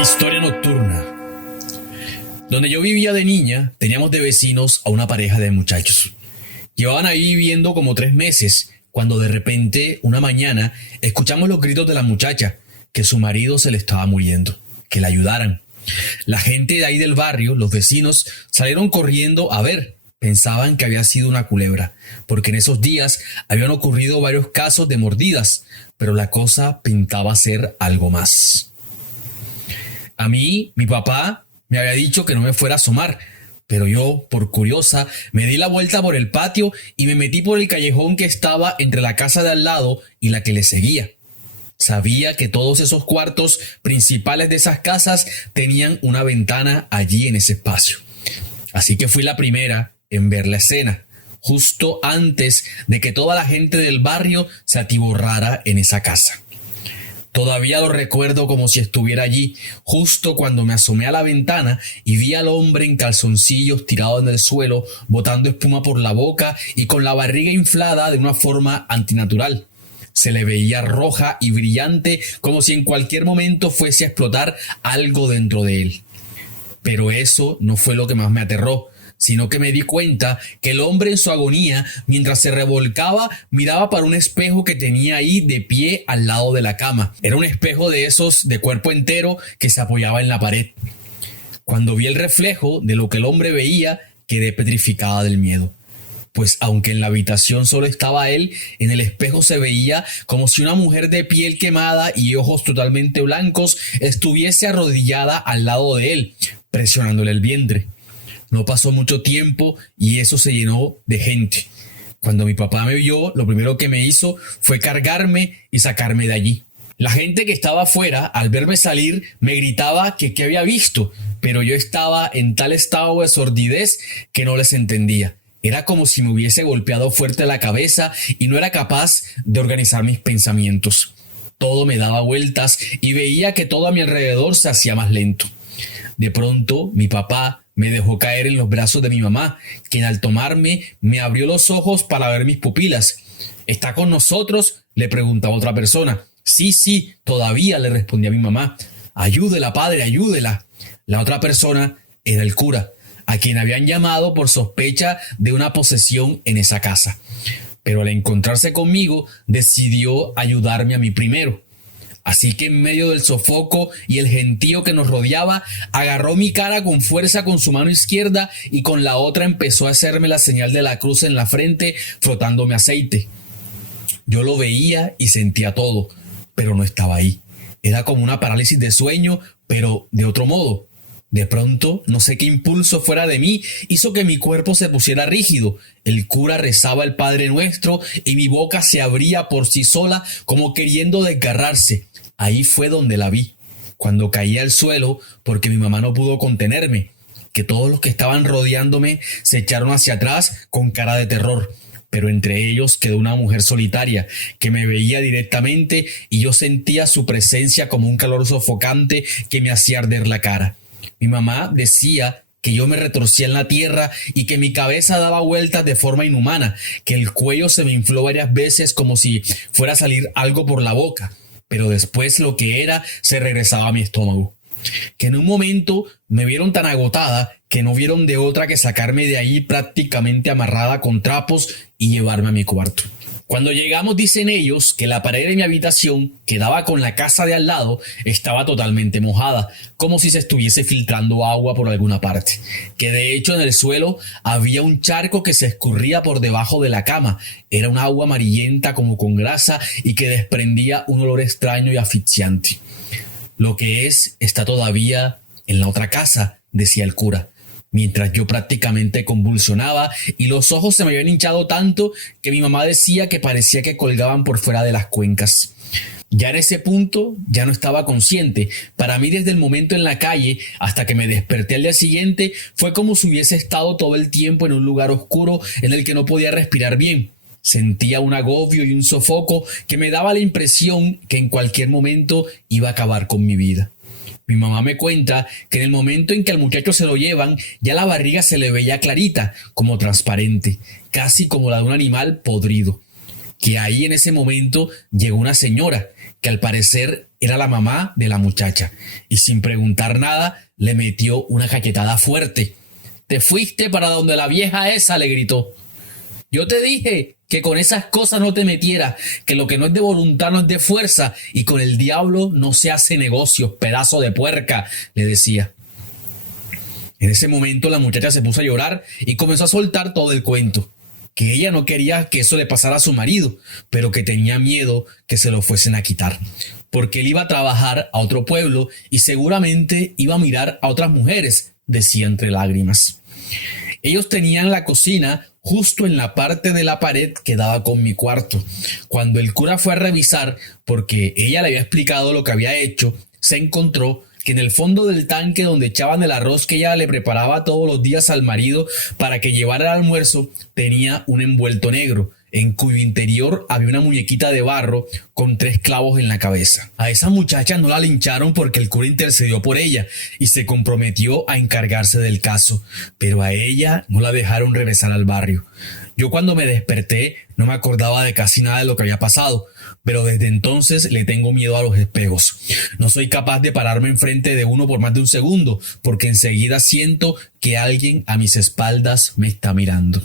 Historia nocturna. Donde yo vivía de niña, teníamos de vecinos a una pareja de muchachos. Llevaban ahí viviendo como 3 meses, cuando de repente, una mañana, escuchamos los gritos de la muchacha, que su marido se le estaba muriendo, que la ayudaran. La gente de ahí del barrio, los vecinos, salieron corriendo a ver. Pensaban que había sido una culebra, porque en esos días habían ocurrido varios casos de mordidas, pero la cosa pintaba ser algo más. A mí, mi papá me había dicho que no me fuera a asomar, pero yo, por curiosa, me di la vuelta por el patio y me metí por el callejón que estaba entre la casa de al lado y la que le seguía. Sabía que todos esos cuartos principales de esas casas tenían una ventana allí en ese espacio. Así que fui la primera en ver la escena, justo antes de que toda la gente del barrio se atiborrara en esa casa. Todavía lo recuerdo como si estuviera allí, justo cuando me asomé a la ventana y vi al hombre en calzoncillos tirado en el suelo, botando espuma por la boca y con la barriga inflada de una forma antinatural. Se le veía roja y brillante, como si en cualquier momento fuese a explotar algo dentro de él. Pero eso no fue lo que más me aterró, sino que me di cuenta que el hombre en su agonía, mientras se revolcaba, miraba para un espejo que tenía ahí de pie al lado de la cama. Era un espejo de esos de cuerpo entero que se apoyaba en la pared. Cuando vi el reflejo de lo que el hombre veía, quedé petrificada del miedo. Pues aunque en la habitación solo estaba él, en el espejo se veía como si una mujer de piel quemada y ojos totalmente blancos estuviese arrodillada al lado de él, presionándole el vientre. No pasó mucho tiempo y eso se llenó de gente. Cuando mi papá me vio, lo primero que me hizo fue cargarme y sacarme de allí. La gente que estaba afuera, al verme salir, me gritaba que qué había visto, pero yo estaba en tal estado de sordidez que no les entendía. Era como si me hubiese golpeado fuerte la cabeza y no era capaz de organizar mis pensamientos. Todo me daba vueltas y veía que todo a mi alrededor se hacía más lento. De pronto, mi papá me dejó caer en los brazos de mi mamá, quien al tomarme me abrió los ojos para ver mis pupilas. ¿Está con nosotros?, le preguntaba otra persona. Sí, todavía, le respondía mi mamá. Ayúdela, padre, ayúdela. La otra persona era el cura, a quien habían llamado por sospecha de una posesión en esa casa. Pero al encontrarse conmigo, decidió ayudarme a mí primero. Así que en medio del sofoco y el gentío que nos rodeaba, agarró mi cara con fuerza con su mano izquierda y con la otra empezó a hacerme la señal de la cruz en la frente, frotándome aceite. Yo lo veía y sentía todo, pero no estaba ahí. Era como una parálisis de sueño, pero de otro modo. De pronto, no sé qué impulso fuera de mí hizo que mi cuerpo se pusiera rígido. El cura rezaba el Padre Nuestro y mi boca se abría por sí sola como queriendo desgarrarse. Ahí fue donde la vi, cuando caí al suelo porque mi mamá no pudo contenerme, que todos los que estaban rodeándome se echaron hacia atrás con cara de terror. Pero entre ellos quedó una mujer solitaria que me veía directamente y yo sentía su presencia como un calor sofocante que me hacía arder la cara. Mi mamá decía que yo me retorcía en la tierra y que mi cabeza daba vueltas de forma inhumana, que el cuello se me infló varias veces como si fuera a salir algo por la boca, pero después lo que era se regresaba a mi estómago. Que en un momento me vieron tan agotada que no vieron de otra que sacarme de ahí prácticamente amarrada con trapos y llevarme a mi cuarto. Cuando llegamos, dicen ellos que la pared de mi habitación, que daba con la casa de al lado, estaba totalmente mojada, como si se estuviese filtrando agua por alguna parte. Que de hecho en el suelo había un charco que se escurría por debajo de la cama. Era un agua amarillenta como con grasa y que desprendía un olor extraño y asfixiante. Lo que está todavía en la otra casa, decía el cura, mientras yo prácticamente convulsionaba y los ojos se me habían hinchado tanto que mi mamá decía que parecía que colgaban por fuera de las cuencas. Ya en ese punto ya no estaba consciente. Para mí, desde el momento en la calle hasta que me desperté al día siguiente, fue como si hubiese estado todo el tiempo en un lugar oscuro en el que no podía respirar bien. Sentía un agobio y un sofoco que me daba la impresión que en cualquier momento iba a acabar con mi vida. Mi mamá me cuenta que en el momento en que al muchacho se lo llevan, ya la barriga se le veía clarita, como transparente, casi como la de un animal podrido. que ahí en ese momento llegó una señora que al parecer era la mamá de la muchacha y sin preguntar nada le metió una cachetada fuerte. «Te fuiste para donde la vieja esa», le gritó. «Yo te dije que con esas cosas no te metieras, que lo que no es de voluntad no es de fuerza y con el diablo no se hace negocios, pedazo de puerca», le decía. En ese momento la muchacha se puso a llorar y comenzó a soltar todo el cuento, que ella no quería que eso le pasara a su marido, pero que tenía miedo que se lo fuesen a quitar, porque él iba a trabajar a otro pueblo y seguramente iba a mirar a otras mujeres, decía entre lágrimas. Ellos tenían la cocina justo en la parte de la pared que daba con mi cuarto. Cuando el cura fue a revisar, porque ella le había explicado lo que había hecho, se encontró que en el fondo del tanque donde echaban el arroz que ella le preparaba todos los días al marido para que llevara el almuerzo, tenía un envuelto negro, en cuyo interior había una muñequita de barro con 3 clavos en la cabeza. A esa muchacha no la lincharon porque el cura intercedió por ella y se comprometió a encargarse del caso, pero a ella no la dejaron regresar al barrio. Yo cuando me desperté no me acordaba de casi nada de lo que había pasado, pero desde entonces le tengo miedo a los espejos. No soy capaz de pararme enfrente de uno por más de un segundo, porque enseguida siento que alguien a mis espaldas me está mirando.